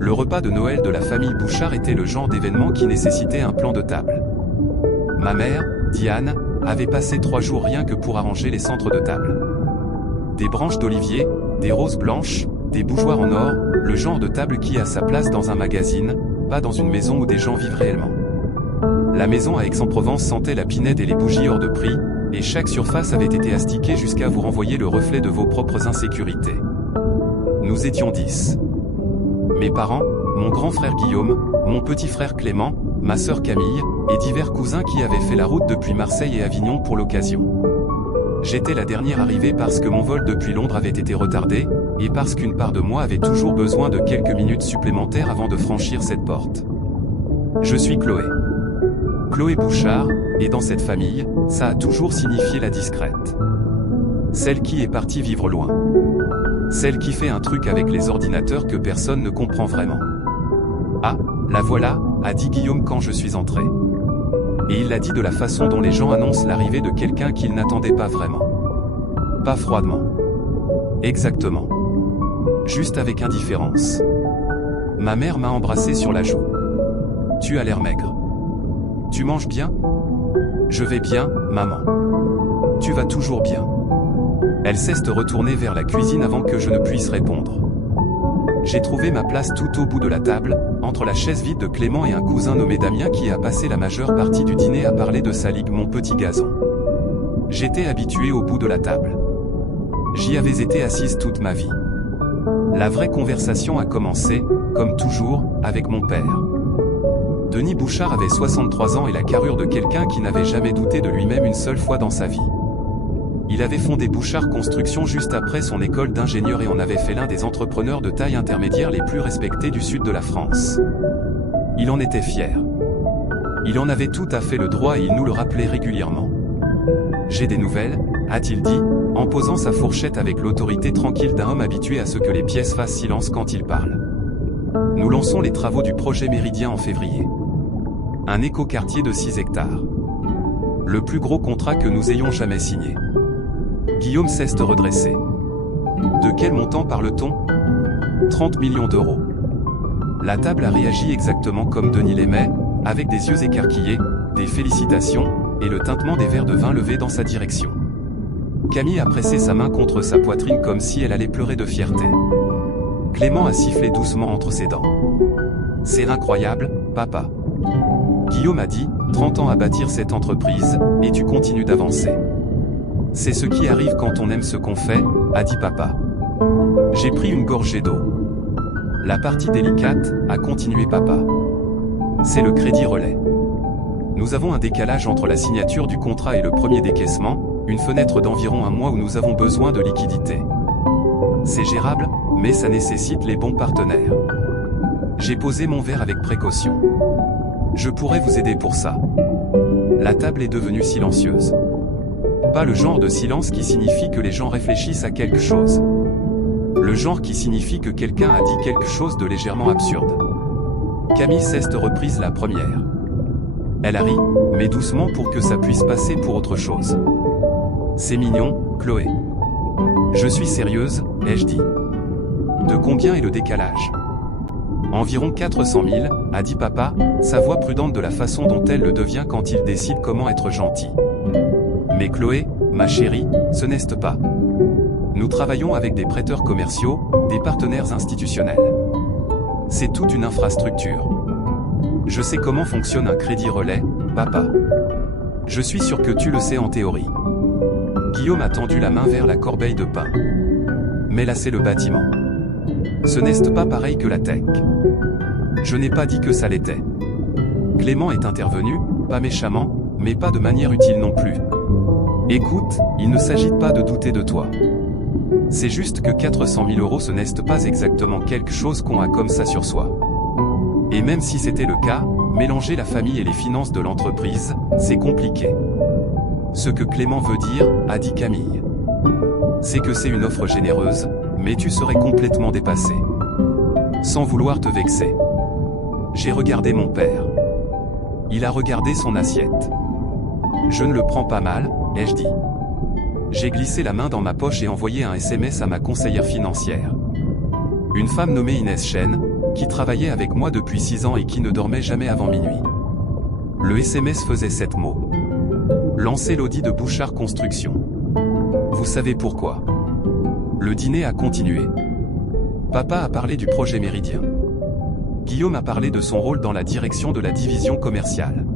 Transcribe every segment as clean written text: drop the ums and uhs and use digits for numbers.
Le repas de Noël de la famille Bouchard était le genre d'événement qui nécessitait un plan de table. Ma mère, Diane, avait passé 3 jours rien que pour arranger les centres de table. Des branches d'olivier, des roses blanches, des bougeoirs en or, le genre de table qui a sa place dans un magazine, pas dans une maison où des gens vivent réellement. La maison à Aix-en-Provence sentait la pinède et les bougies hors de prix, et chaque surface avait été astiquée jusqu'à vous renvoyer le reflet de vos propres insécurités. Nous étions 10. Mes parents, mon grand frère Guillaume, mon petit frère Clément, ma sœur Camille, et divers cousins qui avaient fait la route depuis Marseille et Avignon pour l'occasion. J'étais la dernière arrivée parce que mon vol depuis Londres avait été retardé, et parce qu'une part de moi avait toujours besoin de quelques minutes supplémentaires avant de franchir cette porte. Je suis Chloé. Chloé Bouchard, et dans cette famille, ça a toujours signifié la discrète. Celle qui est partie vivre loin. Celle qui fait un truc avec les ordinateurs que personne ne comprend vraiment. Ah, la voilà, a dit Guillaume quand je suis entré. Et il l'a dit de la façon dont les gens annoncent l'arrivée de quelqu'un qu'ils n'attendaient pas vraiment. Pas froidement. Exactement. Juste avec indifférence. Ma mère m'a embrassé sur la joue. Tu as l'air maigre. Tu manges bien? Je vais bien, maman. Tu vas toujours bien. Elle cesse de retourner vers la cuisine avant que je ne puisse répondre. J'ai trouvé ma place tout au bout de la table, entre la chaise vide de Clément et un cousin nommé Damien qui a passé la majeure partie du dîner à parler de sa ligue Mon Petit Gazon. J'étais habitué au bout de la table. J'y avais été assise toute ma vie. La vraie conversation a commencé, comme toujours, avec mon père. Denis Bouchard avait 63 ans et la carrure de quelqu'un qui n'avait jamais douté de lui-même une seule fois dans sa vie. Il avait fondé Bouchard Construction juste après son école d'ingénieur et en avait fait l'un des entrepreneurs de taille intermédiaire les plus respectés du sud de la France. Il en était fier. Il en avait tout à fait le droit et il nous le rappelait régulièrement. J'ai des nouvelles, a-t-il dit, en posant sa fourchette avec l'autorité tranquille d'un homme habitué à ce que les pièces fassent silence quand il parle. Nous lançons les travaux du projet Méridien en février. Un écoquartier de 6 hectares. Le plus gros contrat que nous ayons jamais signé. Guillaume cesse de redresser. De quel montant parle-t-on? 30 millions d'euros. La table a réagi exactement comme Denis l'aimait, avec des yeux écarquillés, des félicitations, et le tintement des verres de vin levés dans sa direction. Camille a pressé sa main contre sa poitrine comme si elle allait pleurer de fierté. Clément a sifflé doucement entre ses dents. C'est incroyable, papa. Guillaume a dit, 30 ans à bâtir cette entreprise, et tu continues d'avancer. C'est ce qui arrive quand on aime ce qu'on fait, a dit papa. J'ai pris une gorgée d'eau. La partie délicate, a continué papa. C'est le crédit relais. Nous avons un décalage entre la signature du contrat et le premier décaissement, une fenêtre d'environ 1 mois où nous avons besoin de liquidités. C'est gérable, mais ça nécessite les bons partenaires. J'ai posé mon verre avec précaution. Je pourrais vous aider pour ça. La table est devenue silencieuse. Pas le genre de silence qui signifie que les gens réfléchissent à quelque chose. Le genre qui signifie que quelqu'un a dit quelque chose de légèrement absurde. Camille Ceste reprise la première. Elle a ri, mais doucement pour que ça puisse passer pour autre chose. C'est mignon, Chloé. Je suis sérieuse, ai-je dit. De combien est le décalage? Environ 400 000, a dit papa, sa voix prudente de la façon dont elle le devient quand il décide comment être gentil. Mais Chloé, ma chérie, ce n'est pas. Nous travaillons avec des prêteurs commerciaux, des partenaires institutionnels. C'est toute une infrastructure. Je sais comment fonctionne un crédit relais, papa. Je suis sûr que tu le sais en théorie. Guillaume a tendu la main vers la corbeille de pain. Mais là c'est le bâtiment. Ce n'est pas pareil que la tech. Je n'ai pas dit que ça l'était. Clément est intervenu, pas méchamment, mais pas de manière utile non plus. Écoute, il ne s'agit pas de douter de toi. C'est juste que 400 000 euros ce n'est pas exactement quelque chose qu'on a comme ça sur soi. Et même si c'était le cas, mélanger la famille et les finances de l'entreprise, c'est compliqué. Ce que Clément veut dire, a dit Camille, c'est que c'est une offre généreuse, mais tu serais complètement dépassé. Sans vouloir te vexer. J'ai regardé mon père. Il a regardé son assiette. Je ne le prends pas mal, ai-je dit. J'ai glissé la main dans ma poche et envoyé un SMS à ma conseillère financière. Une femme nommée Inès Chen, qui travaillait avec moi depuis 6 ans et qui ne dormait jamais avant minuit. Le SMS faisait 7 mots. Lancez l'audit de Bouchard Construction. Vous savez pourquoi? Le dîner a continué. Papa a parlé du projet Méridien. Guillaume a parlé de son rôle dans la direction de la division commerciale.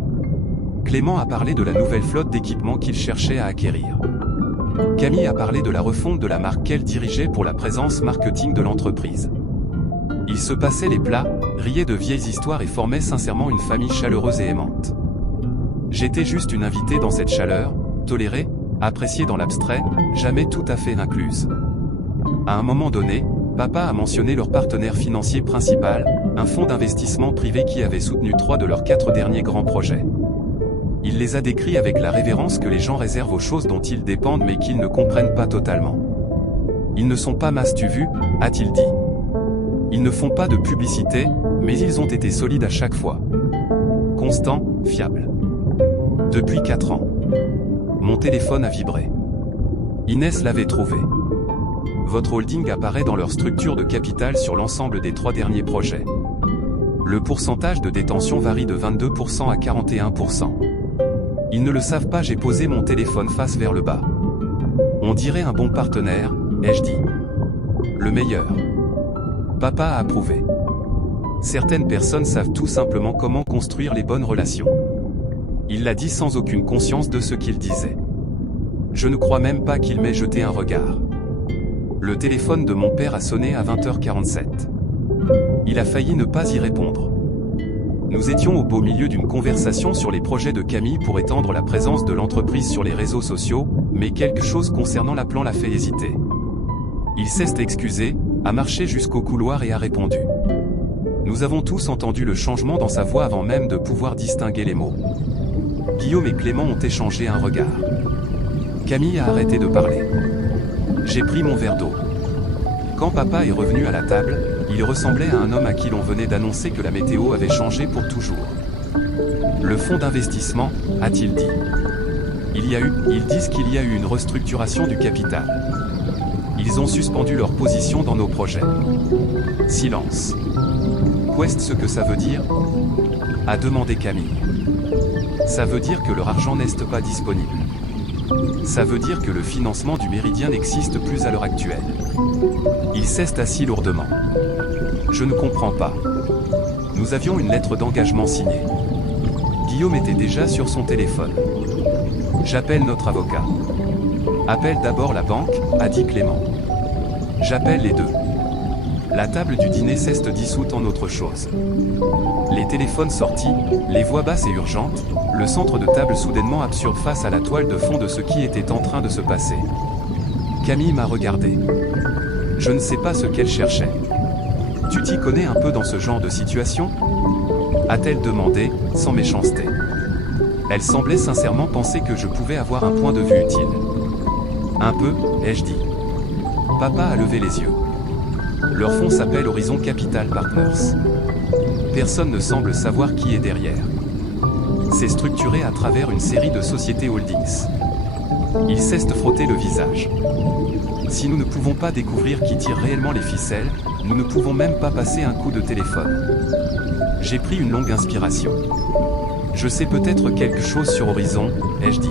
Clément a parlé de la nouvelle flotte d'équipements qu'il cherchait à acquérir. Camille a parlé de la refonte de la marque qu'elle dirigeait pour la présence marketing de l'entreprise. Ils se passaient les plats, riaient de vieilles histoires et formaient sincèrement une famille chaleureuse et aimante. J'étais juste une invitée dans cette chaleur, tolérée, appréciée dans l'abstrait, jamais tout à fait incluse. À un moment donné, papa a mentionné leur partenaire financier principal, un fonds d'investissement privé qui avait soutenu 3 de leurs 4 derniers grands projets. Il les a décrits avec la révérence que les gens réservent aux choses dont ils dépendent mais qu'ils ne comprennent pas totalement. Ils ne sont pas mastu vus, a-t-il dit. Ils ne font pas de publicité, mais ils ont été solides à chaque fois. Constant, fiable. Depuis 4 ans. Mon téléphone a vibré. Inès l'avait trouvé. Votre holding apparaît dans leur structure de capital sur l'ensemble des 3 derniers projets. Le pourcentage de détention varie de 22% à 41%. Ils ne le savent pas, j'ai posé mon téléphone face vers le bas. On dirait un bon partenaire, ai-je dit. Le meilleur. Papa a approuvé. Certaines personnes savent tout simplement comment construire les bonnes relations. Il l'a dit sans aucune conscience de ce qu'il disait. Je ne crois même pas qu'il m'ait jeté un regard. Le téléphone de mon père a sonné à 20h47. Il a failli ne pas y répondre. Nous étions au beau milieu d'une conversation sur les projets de Camille pour étendre la présence de l'entreprise sur les réseaux sociaux, mais quelque chose concernant l'appelant l'a fait hésiter. Il s'est excusé, a marché jusqu'au couloir et a répondu. Nous avons tous entendu le changement dans sa voix avant même de pouvoir distinguer les mots. Guillaume et Clément ont échangé un regard. Camille a arrêté de parler. J'ai pris mon verre d'eau. Quand papa est revenu à la table, il ressemblait à un homme à qui l'on venait d'annoncer que la météo avait changé pour toujours. Le fonds d'investissement, a-t-il dit. Ils disent qu'il y a eu une restructuration du capital. Ils ont suspendu leur position dans nos projets. Silence. Qu'est-ce ce que ça veut dire? A demandé Camille. Ça veut dire que leur argent n'est pas disponible. Ça veut dire que le financement du Méridien n'existe plus à l'heure actuelle. Il s'est assis lourdement. Je ne comprends pas. Nous avions une lettre d'engagement signée. Guillaume était déjà sur son téléphone. J'appelle notre avocat. Appelle d'abord la banque, a dit Clément. J'appelle les deux. La table du dîner s'est dissoute en autre chose. Les téléphones sortis, les voix basses et urgentes, le centre de table soudainement absurde face à la toile de fond de ce qui était en train de se passer. Camille m'a regardé. Je ne sais pas ce qu'elle cherchait. Tu t'y connais un peu dans ce genre de situation? A-t-elle demandé, sans méchanceté. Elle semblait sincèrement penser que je pouvais avoir un point de vue utile. Un peu, ai-je dit. Papa a levé les yeux. Leur fonds s'appelle Horizon Capital Partners. Personne ne semble savoir qui est derrière. C'est structuré à travers une série de sociétés holdings. Il s'est frotté le visage. Si nous ne pouvons pas découvrir qui tire réellement les ficelles, nous ne pouvons même pas passer un coup de téléphone. J'ai pris une longue inspiration. Je sais peut-être quelque chose sur Horizon, ai-je dit.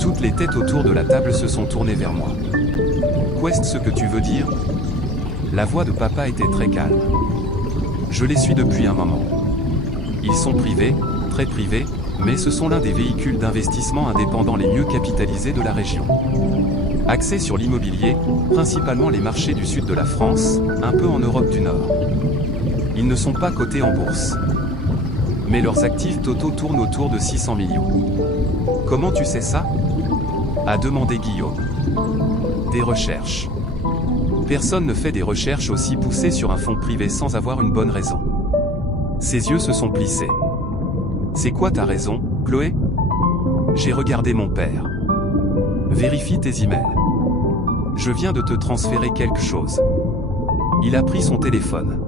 Toutes les têtes autour de la table se sont tournées vers moi. Qu'est-ce ce que tu veux dire? La voix de papa était très calme. Je les suis depuis un moment. Ils sont privés, très privés, mais ce sont l'un des véhicules d'investissement indépendants les mieux capitalisés de la région. Axés sur l'immobilier, principalement les marchés du sud de la France, un peu en Europe du Nord. Ils ne sont pas cotés en bourse. Mais leurs actifs totaux tournent autour de 600 millions. Comment tu sais ça? A demandé Guillaume. Des recherches. Personne ne fait des recherches aussi poussées sur un fonds privé sans avoir une bonne raison. Ses yeux se sont plissés. C'est quoi ta raison, Chloé? J'ai regardé mon père. Vérifie tes emails. Je viens de te transférer quelque chose. Il a pris son téléphone.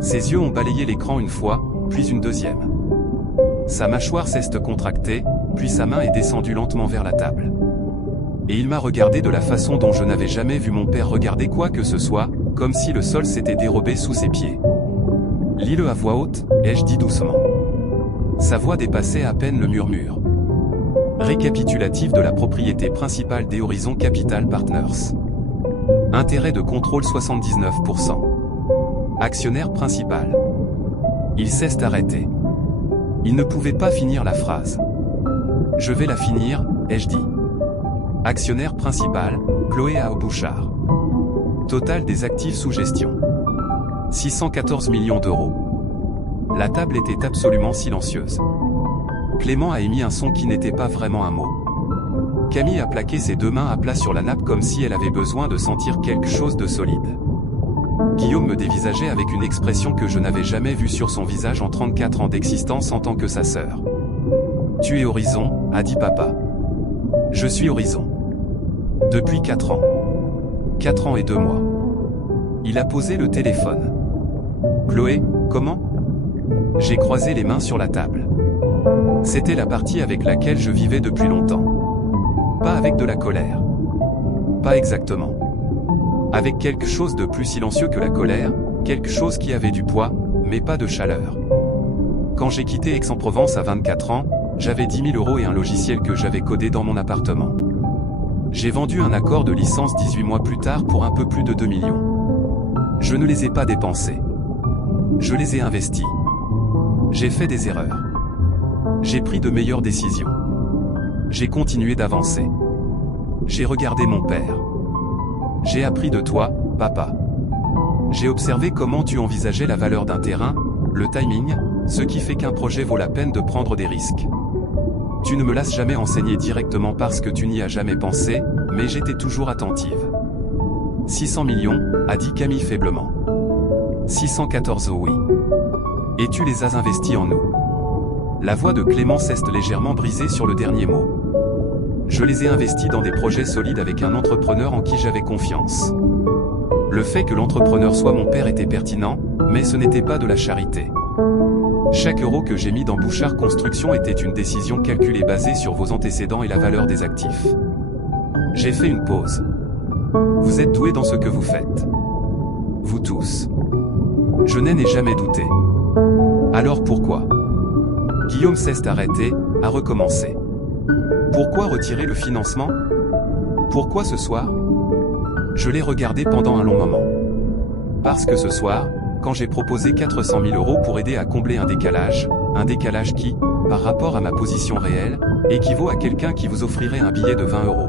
Ses yeux ont balayé l'écran une fois, puis une deuxième. Sa mâchoire s'est contractée, puis sa main est descendue lentement vers la table. Et il m'a regardé de la façon dont je n'avais jamais vu mon père regarder quoi que ce soit, comme si le sol s'était dérobé sous ses pieds. Lis-le à voix haute, ai-je dit doucement. Sa voix dépassait à peine le murmure. Récapitulatif de la propriété principale des Horizon Capital Partners. Intérêt de contrôle 79%. Actionnaire principal. Il s'est arrêté. Il ne pouvait pas finir la phrase. Je vais la finir, ai-je dit. Actionnaire principal, Chloé A. Bouchard. Total des actifs sous gestion. 614 millions d'euros. La table était absolument silencieuse. Clément a émis un son qui n'était pas vraiment un mot. Camille a plaqué ses deux mains à plat sur la nappe comme si elle avait besoin de sentir quelque chose de solide. Guillaume me dévisageait avec une expression que je n'avais jamais vue sur son visage en 34 ans d'existence en tant que sa sœur. « Tu es Horizon », a dit papa. « Je suis Horizon. Depuis 4 ans. 4 ans et 2 mois. » Il a posé le téléphone. « Chloé, comment ?» J'ai croisé les mains sur la table. C'était la partie avec laquelle je vivais depuis longtemps. Pas avec de la colère. Pas exactement. Avec quelque chose de plus silencieux que la colère, quelque chose qui avait du poids, mais pas de chaleur. Quand j'ai quitté Aix-en-Provence à 24 ans, j'avais 10 000 euros et un logiciel que j'avais codé dans mon appartement. J'ai vendu un accord de licence 18 mois plus tard pour un peu plus de 2 millions. Je ne les ai pas dépensés. Je les ai investis. J'ai fait des erreurs. J'ai pris de meilleures décisions. J'ai continué d'avancer. J'ai regardé mon père. J'ai appris de toi, papa. J'ai observé comment tu envisageais la valeur d'un terrain, le timing, ce qui fait qu'un projet vaut la peine de prendre des risques. Tu ne me l'as jamais enseigné directement parce que tu n'y as jamais pensé, mais j'étais toujours attentive. 600 millions, a dit Camille faiblement. 614 oui. Et tu les as investis en nous. La voix de Clément s'est légèrement brisée sur le dernier mot. Je les ai investis dans des projets solides avec un entrepreneur en qui j'avais confiance. Le fait que l'entrepreneur soit mon père était pertinent, mais ce n'était pas de la charité. Chaque euro que j'ai mis dans Bouchard Construction était une décision calculée basée sur vos antécédents et la valeur des actifs. J'ai fait une pause. Vous êtes doués dans ce que vous faites. Vous tous. Je n'en ai jamais douté. Alors pourquoi ? Guillaume s'est arrêté, a recommencé. Pourquoi retirer le financement ? Pourquoi ce soir ? Je l'ai regardé pendant un long moment. Parce que ce soir, quand j'ai proposé 400 000 euros pour aider à combler un décalage qui, par rapport à ma position réelle, équivaut à quelqu'un qui vous offrirait un billet de 20 euros.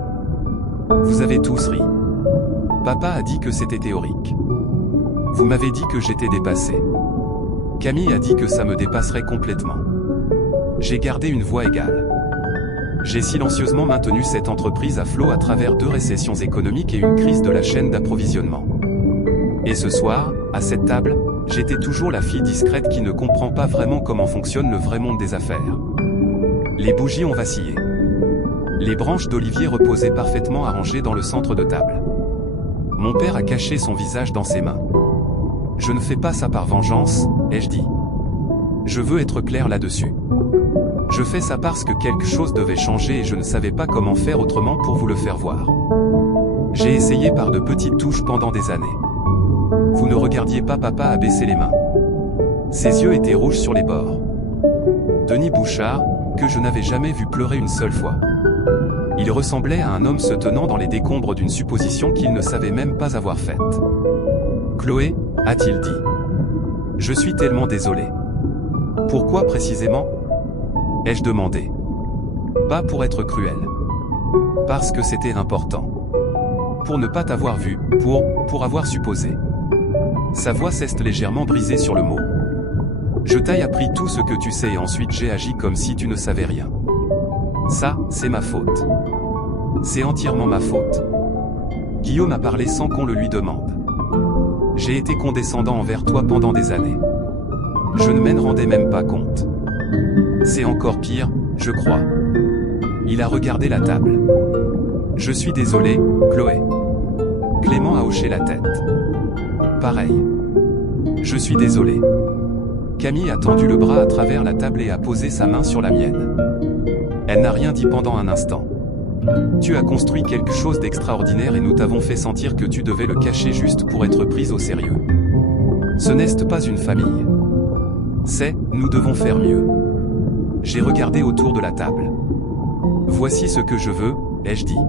Vous avez tous ri. Papa a dit que c'était théorique. Vous m'avez dit que j'étais dépassé. Camille a dit que ça me dépasserait complètement. J'ai gardé une voix égale. J'ai silencieusement maintenu cette entreprise à flot à travers 2 récessions économiques et une crise de la chaîne d'approvisionnement. Et ce soir, à cette table, j'étais toujours la fille discrète qui ne comprend pas vraiment comment fonctionne le vrai monde des affaires. Les bougies ont vacillé. Les branches d'olivier reposaient parfaitement arrangées dans le centre de table. Mon père a caché son visage dans ses mains. Je ne fais pas ça par vengeance, ai-je dit. Je veux être clair là-dessus. Je fais ça parce que quelque chose devait changer et je ne savais pas comment faire autrement pour vous le faire voir. J'ai essayé par de petites touches pendant des années. Vous ne regardiez pas papa abaisser les mains. Ses yeux étaient rouges sur les bords. Denis Bouchard, que je n'avais jamais vu pleurer une seule fois. Il ressemblait à un homme se tenant dans les décombres d'une supposition qu'il ne savait même pas avoir faite. Chloé, a-t-il dit. Je suis tellement désolé. Pourquoi précisément ? Ai-je demandé. Pas pour être cruel. Parce que c'était important. Pour ne pas t'avoir vu, pour avoir supposé. Sa voix s'est légèrement brisée sur le mot. Je t'ai appris tout ce que tu sais et ensuite j'ai agi comme si tu ne savais rien. Ça, c'est ma faute. C'est entièrement ma faute. Guillaume a parlé sans qu'on le lui demande. J'ai été condescendant envers toi pendant des années. Je ne m'en rendais même pas compte. C'est encore pire, je crois. Il a regardé la table. Je suis désolé, Chloé. Clément a hoché la tête. Pareil. Je suis désolé. Camille a tendu le bras à travers la table et a posé sa main sur la mienne. Elle n'a rien dit pendant un instant. Tu as construit quelque chose d'extraordinaire et nous t'avons fait sentir que tu devais le cacher juste pour être prise au sérieux. Ce n'est pas une famille. Nous devons faire mieux. J'ai regardé autour de la table. Voici ce que je veux, ai-je dit.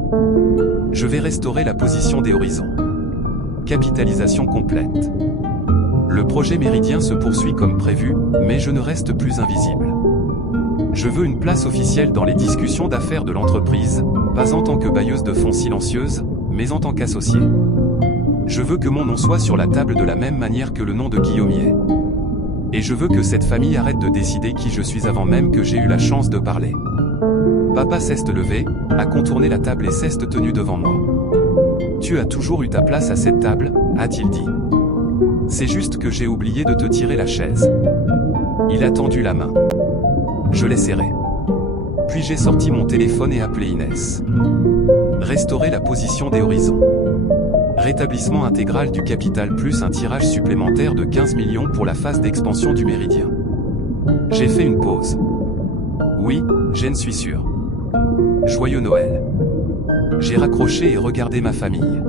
Je vais restaurer la position des horizons. Capitalisation complète. Le projet méridien se poursuit comme prévu, mais je ne reste plus invisible. Je veux une place officielle dans les discussions d'affaires de l'entreprise, pas en tant que bailleuse de fonds silencieuse, mais en tant qu'associée. Je veux que mon nom soit sur la table de la même manière que le nom de Guillaumier. Et je veux que cette famille arrête de décider qui je suis avant même que j'ai eu la chance de parler. Papa s'est levé, a contourné la table et s'est tenu devant moi. Tu as toujours eu ta place à cette table, a-t-il dit. C'est juste que j'ai oublié de te tirer la chaise. Il a tendu la main. Je l'ai serré. Puis j'ai sorti mon téléphone et appelé Inès. Restaurer la position des horizons. Rétablissement intégral du capital plus un tirage supplémentaire de 15 millions pour la phase d'expansion du Méridien. J'ai fait une pause. Oui, j'en suis sûr. Joyeux Noël. J'ai raccroché et regardé ma famille.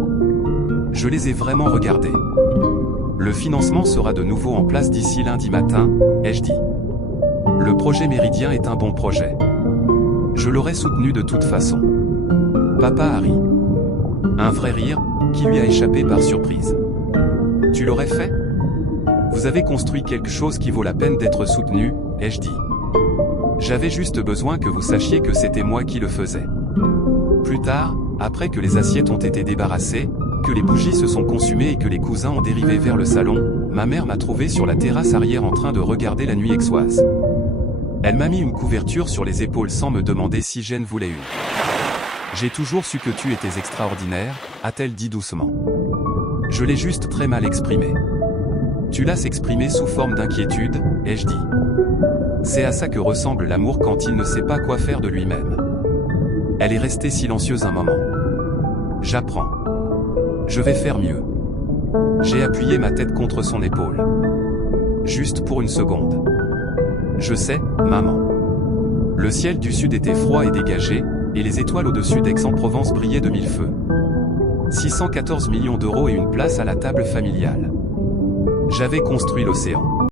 Je les ai vraiment regardés. Le financement sera de nouveau en place d'ici lundi matin, ai-je dit. Le projet Méridien est un bon projet. Je l'aurais soutenu de toute façon. Papa a ri. Un vrai rire, qui lui a échappé par surprise. Tu l'aurais fait? Vous avez construit quelque chose qui vaut la peine d'être soutenu, ai-je dit. J'avais juste besoin que vous sachiez que c'était moi qui le faisais. Plus tard, après que les assiettes ont été débarrassées, que les bougies se sont consumées et que les cousins ont dérivé vers le salon, ma mère m'a trouvé sur la terrasse arrière en train de regarder la nuit aixoise. Elle m'a mis une couverture sur les épaules sans me demander si j'en voulais une. J'ai toujours su que tu étais extraordinaire, a-t-elle dit doucement. Je l'ai juste très mal exprimé. Tu l'as exprimé sous forme d'inquiétude, ai-je dit. C'est à ça que ressemble l'amour quand il ne sait pas quoi faire de lui-même. Elle est restée silencieuse un moment. J'apprends. Je vais faire mieux. J'ai appuyé ma tête contre son épaule. Juste pour une seconde. Je sais, maman. Le ciel du sud était froid et dégagé, et les étoiles au-dessus d'Aix-en-Provence brillaient de mille feux. 614 millions d'euros et une place à la table familiale. J'avais construit l'océan.